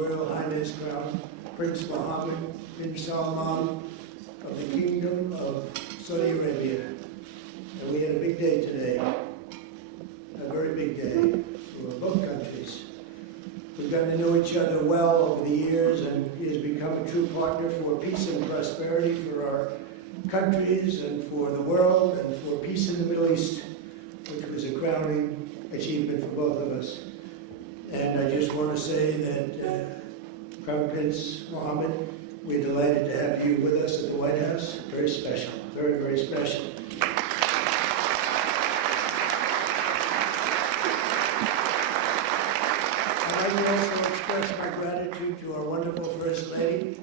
Royal Highness Crown Prince Mohammed Bin Salman of the Kingdom of Saudi Arabia. And we had a big day today, a very big day for both countries. We've gotten to know each other well over the years, and he has become a true partner for peace and prosperity for our countries and for the world and for peace in the Middle East, which was a crowning achievement for both of us. And I just want to say that Crown Prince Mohammed, we're delighted to have you with us at the White House. Very special, very, very special. I'd like to also express my gratitude to our wonderful First Lady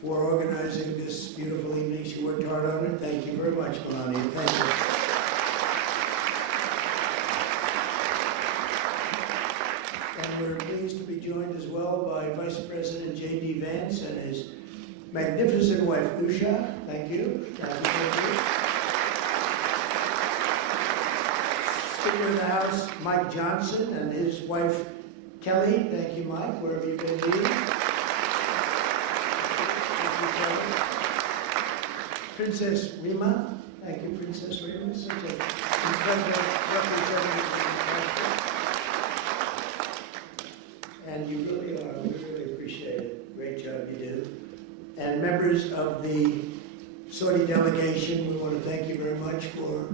for organizing this beautiful evening. She worked hard on it. Thank you very much, Melania. Thank you. And we're pleased to be joined as well by Vice President J.D. Vance and his magnificent wife, Usha. Thank you. Thank you. Speaker of the House, Mike Johnson, and his wife, Kelly. Thank you, Mike, wherever you may be. Princess Rima. Thank you, Princess Rima. Such an incredible representative. And you really are. We really appreciate it. Great job you do. And members of the Saudi delegation, we want to thank you very much for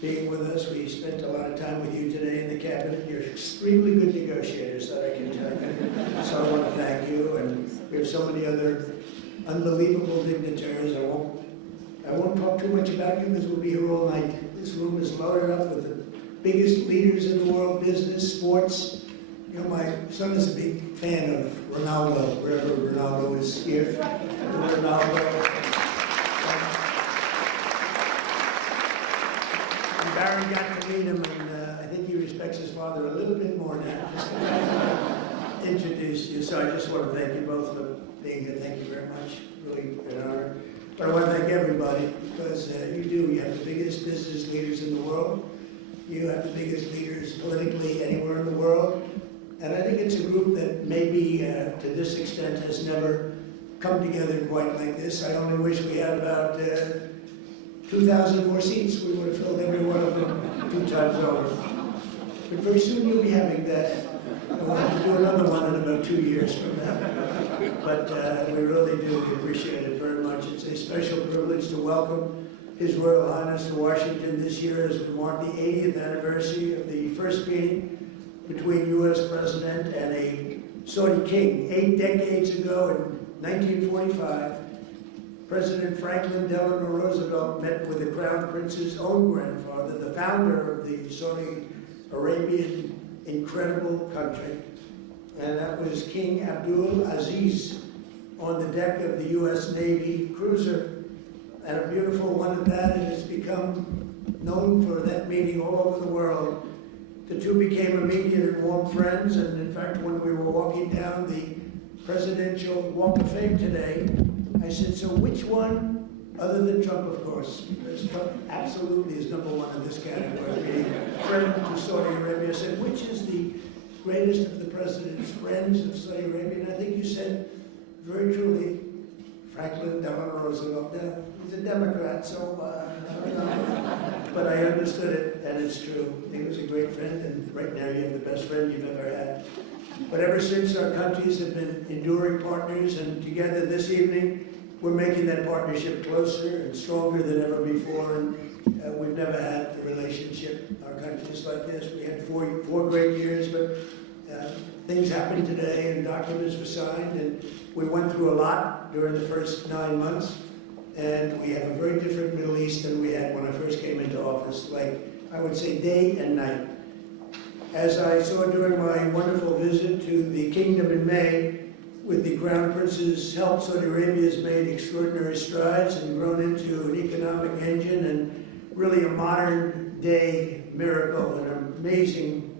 being with us. We spent a lot of time with you today in the cabinet. You're extremely good negotiators, that I can tell you. So I want to thank you. And we have so many other unbelievable dignitaries. I won't talk too much about you because we'll be here all night. This room is loaded up with the biggest leaders in the world, business, sports. You know, my son is a big fan of Ronaldo, wherever Ronaldo is here. Ronaldo. And Barry got to meet him, and I think he respects his father a little bit more now. Just to introduce you. So I just want to thank you both for being here. Thank you very much. Really an honor. But I want to thank everybody because you have the biggest business leaders in the world. You have the biggest leaders politically anywhere in the world. And I think it's a group that maybe to this extent has never come together quite like this. I only wish we had about 2,000 more seats. We would have filled every one of them 2 times over. But very soon you'll be having that. We'll have to do another one in about 2 years from now. But we really do appreciate it very much. It's a special privilege to welcome His Royal Highness to Washington this year as we mark the 80th anniversary of the first meeting between U.S. President and a Saudi king. 8 decades ago in 1945, President Franklin Delano Roosevelt met with the Crown Prince's own grandfather, the founder of the Saudi Arabian incredible country, and that was King Abdul Aziz on the deck of the U.S. Navy cruiser, and a beautiful one at that, and it's become known for that meeting all over the world. The two became immediate and warm friends, and in fact, when we were walking down the Presidential Walk of Fame today, I said, so which one, other than Trump, of course, because Trump absolutely is #1 in this category, being friend to Saudi Arabia. I said, which is the greatest of the president's friends of Saudi Arabia? And I think you said, very truly, Franklin Delano Roosevelt. Now, he's a Democrat, so I don't know. But I understood it, and it's true. He was a great friend, and right now you have the best friend you've ever had. But ever since, our countries have been enduring partners, and together this evening, we're making that partnership closer and stronger than ever before. And we've never had a relationship, our countries, like this. We had four great years, but things happened today, and documents were signed, and we went through a lot during the first 9 months. And we have a very different Middle East than we had when I first came into office, like I would say day and night. As I saw during my wonderful visit to the kingdom in May, with the Crown Prince's help, Saudi Arabia has made extraordinary strides and grown into an economic engine and really a modern day miracle, an amazing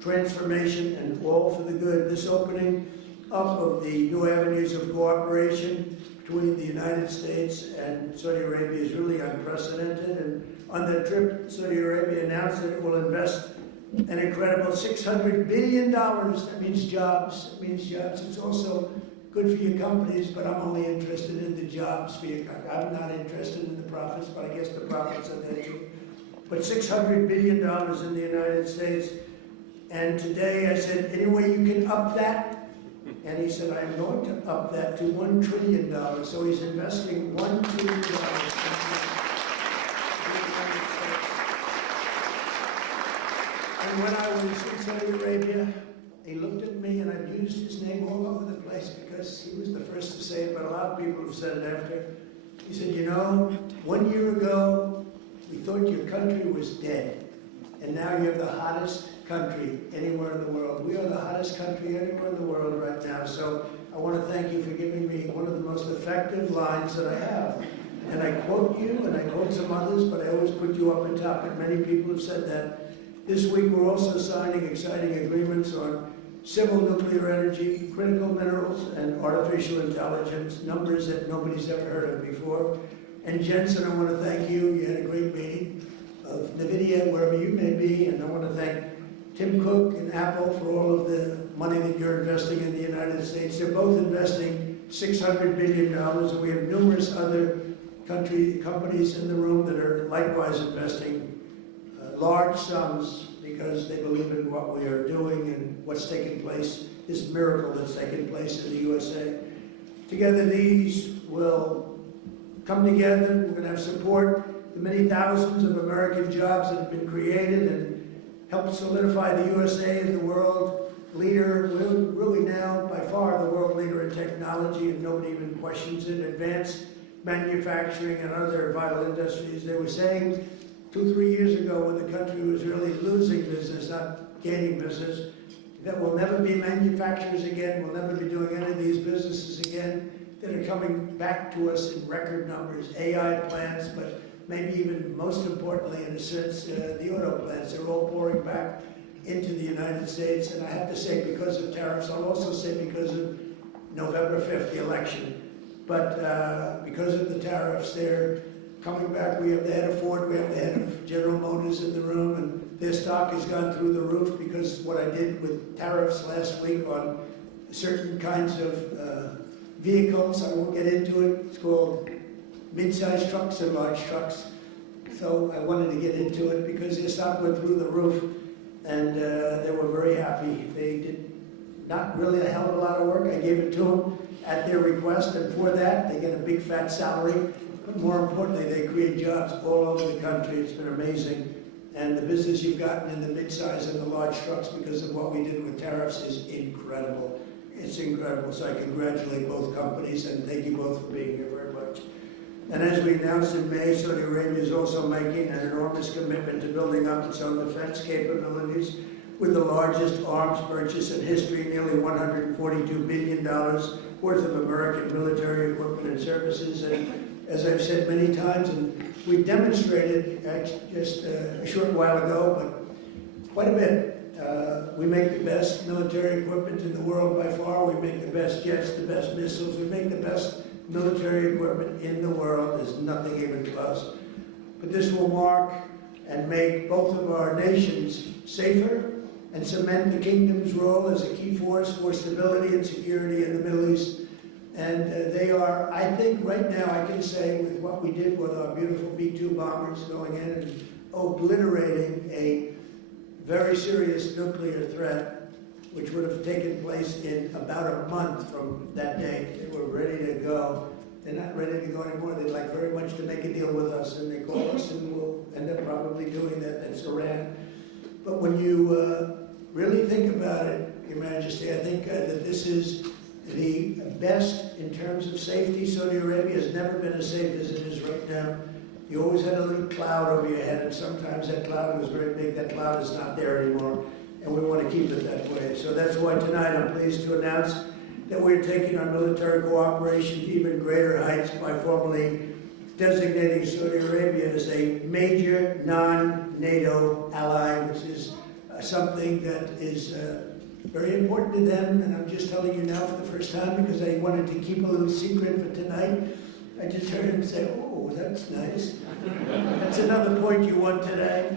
transformation, and all for the good. This opening up of the new avenues of cooperation between the United States and Saudi Arabia is really unprecedented. And on that trip, Saudi Arabia announced that it will invest an incredible $600 billion. That means jobs. It means jobs. It's also good for your companies, but I'm only interested in the jobs for your company. I'm not interested in the profits, but I guess the profits are there too. But $600 billion in the United States. And today I said, any way you can up that? And he said, I'm going to up that to $1 trillion. So he's investing $1 trillion. And when I was in Saudi Arabia, he looked at me, and I've used his name all over the place because he was the first to say it, but a lot of people have said it after. He said, you know, 1 year ago, we thought your country was dead, and now you're the hottest country anywhere in the world. We are the hottest country anywhere in the world right now, so I want to thank you for giving me one of the most effective lines that I have. And I quote you, and I quote some others, but I always put you up on top, and many people have said that. This week we're also signing exciting agreements on civil nuclear energy, critical minerals, and artificial intelligence, numbers that nobody's ever heard of before. And Jensen, I want to thank you. You had a great meeting of NVIDIA, wherever you may be, and I want to thank Tim Cook and Apple for all of the money that you're investing in the United States. They're both investing $600 billion, and we have numerous other companies in the room that are likewise investing large sums because they believe in what we are doing and what's taking place, this miracle that's taking place in the USA. Together, these will come together. We're going to have support the many thousands of American jobs that have been created and help solidify the USA as the world leader. We're really now, by far, the world leader in technology, and nobody even questions it. Advanced manufacturing and other vital industries. They were saying 2-3 years ago, when the country was really losing business, not gaining business, that we'll never be manufacturers again, we'll never be doing any of these businesses again, that are coming back to us in record numbers. AI plants, but maybe even most importantly, in a sense, the auto plants, they're all pouring back into the United States. And I have to say, because of tariffs, I'll also say because of November 5th, the election. But because of the tariffs, they're coming back. We have the head of Ford, we have the head of General Motors in the room, and their stock has gone through the roof because what I did with tariffs last week on certain kinds of vehicles, I won't get into it. It's called mid-sized trucks and large trucks. So I wanted to get into it because their stock went through the roof, and they were very happy. They did not really a hell of a lot of work. I gave it to them at their request, and for that, they get a big fat salary. But more importantly, they create jobs all over the country. It's been amazing. And the business you've gotten in the mid-size and the large trucks because of what we did with tariffs is incredible. It's incredible. So I congratulate both companies and thank you both for being here very much. And as we announced in May, Saudi Arabia is also making an enormous commitment to building up its own defense capabilities with the largest arms purchase in history, nearly $142 billion worth of American military equipment and services. And as I've said many times, and we demonstrated just a short while ago, but quite a bit. We make the best military equipment in the world by far. We make the best jets, the best missiles. We make the best military equipment in the world. There's nothing even close. But this will mark and make both of our nations safer and cement the kingdom's role as a key force for stability and security in the Middle East. And they are, I think right now I can say with what we did with our beautiful B-2 bombers going in and obliterating a very serious nuclear threat, which would have taken place in about a month from that date. They were ready to go. They're not ready to go anymore. They'd like very much to make a deal with us, and they call us, and we'll end up probably doing that. That's Iran. But when you really think about it, Your Majesty, I think that this is the best in terms of safety. Saudi Arabia has never been as safe as it is right now. You always had a little cloud over your head, and sometimes that cloud was very big. That cloud is not there anymore, and we want to keep it that way. So that's why tonight I'm pleased to announce that we're taking our military cooperation to even greater heights by formally designating Saudi Arabia as a major non-NATO ally, which is something that is very important to them. And I'm just telling you now for the first time because I wanted to keep a little secret for tonight. I just heard him say, oh, that's nice. That's another point you won today.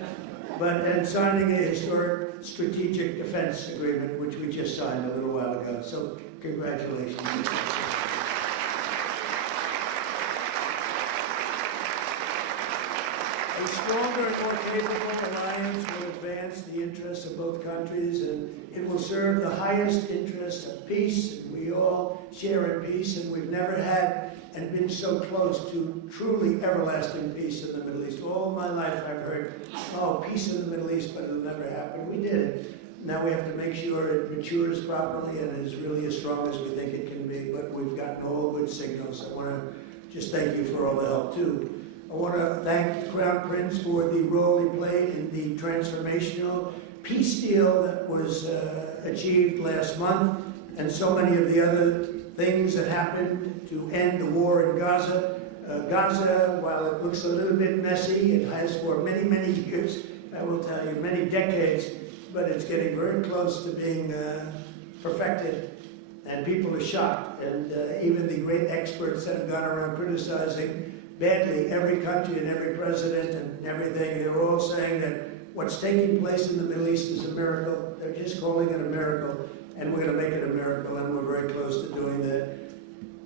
and signing a historic strategic defense agreement, which we just signed a little while ago. So congratulations. A stronger and more capable alliance will advance the interests of both countries, and it will serve the highest interests of peace. And we all share in peace, and we've never had and been so close to truly everlasting peace in the Middle East. All my life I've heard, oh, peace in the Middle East, but it'll never happen. We did it. Now we have to make sure it matures properly and is really as strong as we think it can be, but we've gotten all good signals. I want to just thank you for all the help, too. I want to thank the Crown Prince for the role he played in the transformational peace deal that was achieved last month, and so many of the other things that happened to end the war in Gaza. Gaza, while it looks a little bit messy, it has for many, many years, I will tell you, many decades, but it's getting very close to being perfected, and people are shocked, and even the great experts that have gone around criticizing badly every country and every president and everything, they're all saying that what's taking place in the Middle East is a miracle. They're just calling it a miracle, and we're going to make it a miracle, and we're very close to doing that.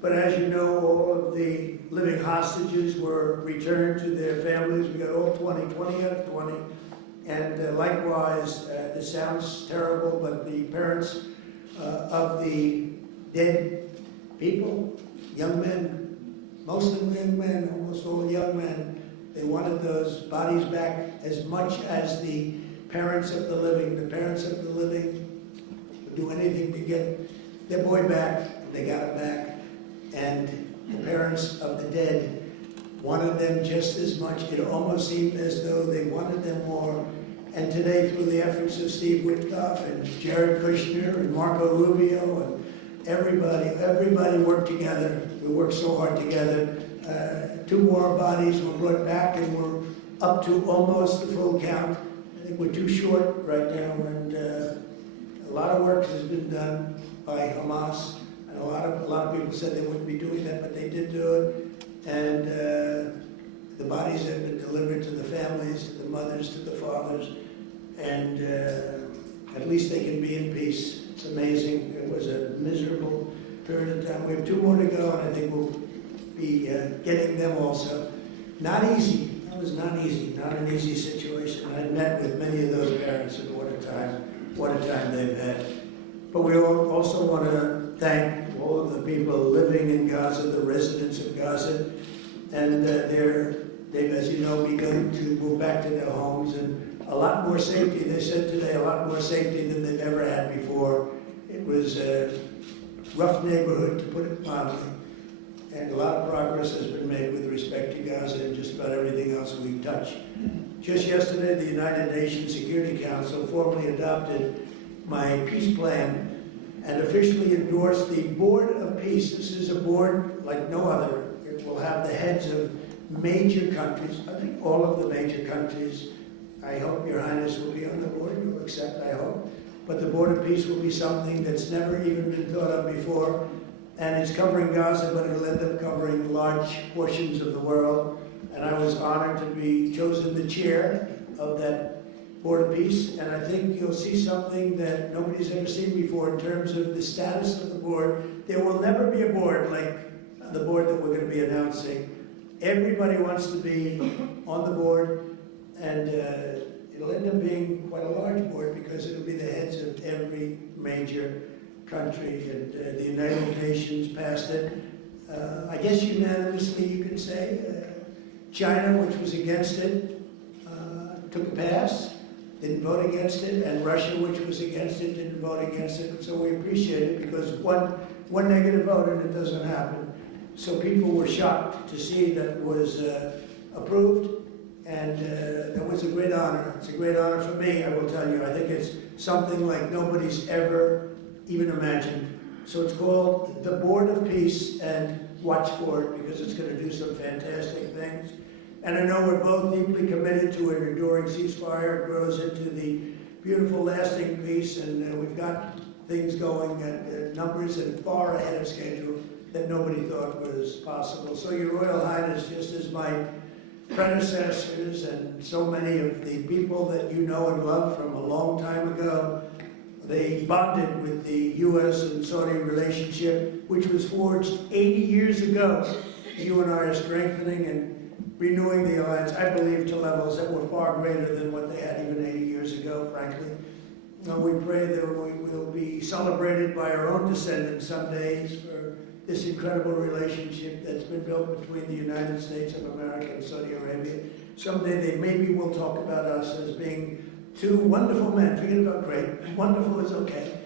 But as you know, all of the living hostages were returned to their families. We got all 20 out of 20. And likewise, this sounds terrible, but the parents of the dead people, young men, mostly young men, almost all young men, they wanted those bodies back as much as the parents of the living. The parents of the living would do anything to get their boy back, and they got him back. And the parents of the dead wanted them just as much. It almost seemed as though they wanted them more. And today, through the efforts of Steve Witkoff and Jared Kushner and Marco Rubio and everybody worked together. We worked so hard together. 2 more bodies were brought back, and we're up to almost the full count. I think we're too short right now, and a lot of work has been done by Hamas. And a lot of people said they wouldn't be doing that, but they did do it. And the bodies have been delivered to the families, to the mothers, to the fathers, and at least they can be in peace. It's amazing. It was a miserable period of time. We have 2 more to go, and I think we'll be getting them also. Not easy. That was not easy. Not an easy situation. I met with many of those parents, and what a time they've had. But we also want to thank all of the people living in Gaza, the residents of Gaza, and they've, as you know, begun to move back to their homes, and a lot more safety. They said today, a lot more safety than they've ever had before. It was a rough neighborhood, to put it mildly, and a lot of progress has been made with respect to Gaza and just about everything else we touch. Just yesterday, the United Nations Security Council formally adopted my peace plan and officially endorsed the Board of Peace. This is a board like no other. It will have the heads of major countries, I think all of the major countries. I hope Your Highness will be on the board. You'll accept, I hope. But the Board of Peace will be something that's never even been thought of before. And it's covering Gaza, but it'll end up covering large portions of the world. And I was honored to be chosen the chair of that Board of Peace. And I think you'll see something that nobody's ever seen before in terms of the status of the board. There will never be a board like the board that we're going to be announcing. Everybody wants to be on the board, and it'll end up being quite a large board because it'll be the heads of every major country, and the United Nations passed it. I guess unanimously, you could say. China, which was against it, took a pass, didn't vote against it, and Russia, which was against it, didn't vote against it. So we appreciate it because one negative vote and it doesn't happen. So people were shocked to see that it was approved, and that was a great honor. It's a great honor for me, I will tell you. I think it's something like nobody's ever even imagined. So it's called the Board of Peace, and watch for it because it's going to do some fantastic things. And I know we're both deeply committed to an enduring ceasefire. It grows into the beautiful, lasting peace, and we've got things going at numbers and far ahead of schedule that nobody thought was possible. So Your Royal Highness, just as my predecessors and so many of the people that you know and love from a long time ago. They bonded with the U.S. and Saudi relationship, which was forged 80 years ago. You and I are strengthening and renewing the alliance, I believe, to levels that were far greater than what they had even 80 years ago, frankly. We pray that we will be celebrated by our own descendants some days for this incredible relationship that's been built between the United States of America and Saudi Arabia. Someday they maybe will talk about us as being two wonderful men. Forget about great. Wonderful is okay.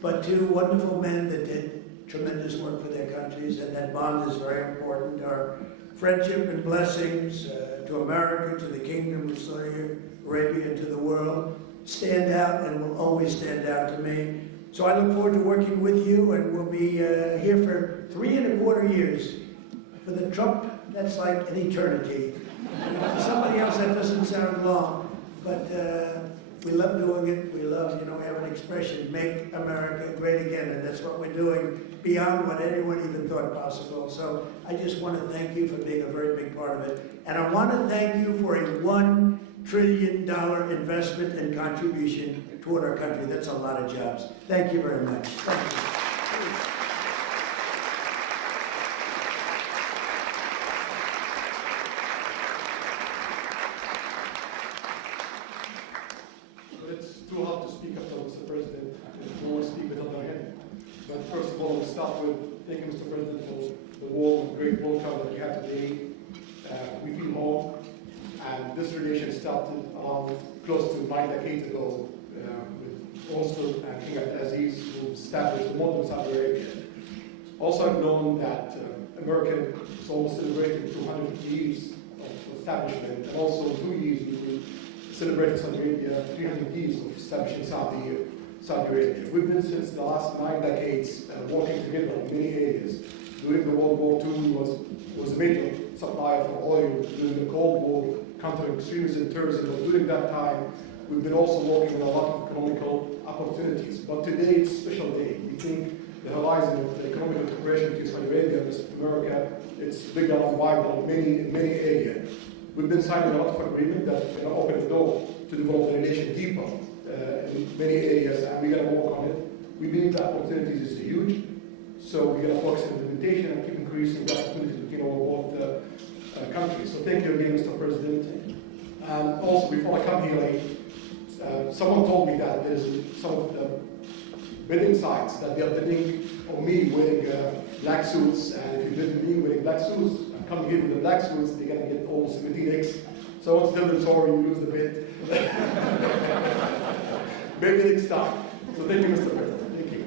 But two wonderful men that did tremendous work for their countries, and that bond is very important. Our friendship and blessings to America, to the Kingdom of Saudi Arabia, and to the world stand out and will always stand out to me. So I look forward to working with you, and we'll be here for 3¼ years. For the Trump, that's like an eternity. For somebody else, that doesn't sound long, but we love doing it. We love, we have an expression, make America great again, and that's what we're doing beyond what anyone even thought possible. So I just want to thank you for being a very big part of it. And I want to thank you for a $1 trillion investment and contribution toward our country. That's a lot of jobs. Thank you very much. Thank you. It's too hard to speak after Mr. President. I don't want to speak without him. But first of all, we'll start with thanking Mr. President for the warm and great welcome that we had today. We feel home, and this relation started close to 9 decades ago with Oscar and King Abdulaziz, who established the modern Saudi Arabia. Also, I've known that America is almost celebrating 250 years of establishment, and also in 2 years we will celebrate Saudi Arabia 300 years of establishing Saudi Arabia. We've been since the last 9 decades working together in many areas. During the World War II, was a major supplier for oil. During the Cold War, countering extremism and terrorism. But during that time, we've been also working on a lot of economical opportunities. But today, it's a special day. We think the horizon of the economic cooperation between Saudi Arabia and America, it's bigger and wider in many areas. We've been signing a lot of agreements that can open the door to develop the relation deeper in many areas, and we're going to work on it. We believe the opportunities is huge, so we're going to focus on implementation and keep increasing the opportunities between both countries. So thank you again, Mr. President. And also, before I come here, someone told me that there's some of the bidding sites that they are bidding on me wearing black suits, and if you bid on me wearing black suits, come here with the black suits, they're going to get almost 17x. So I want to tell them, sorry, you lose the bid. Maybe next time. So thank you, Mr. President. Thank you.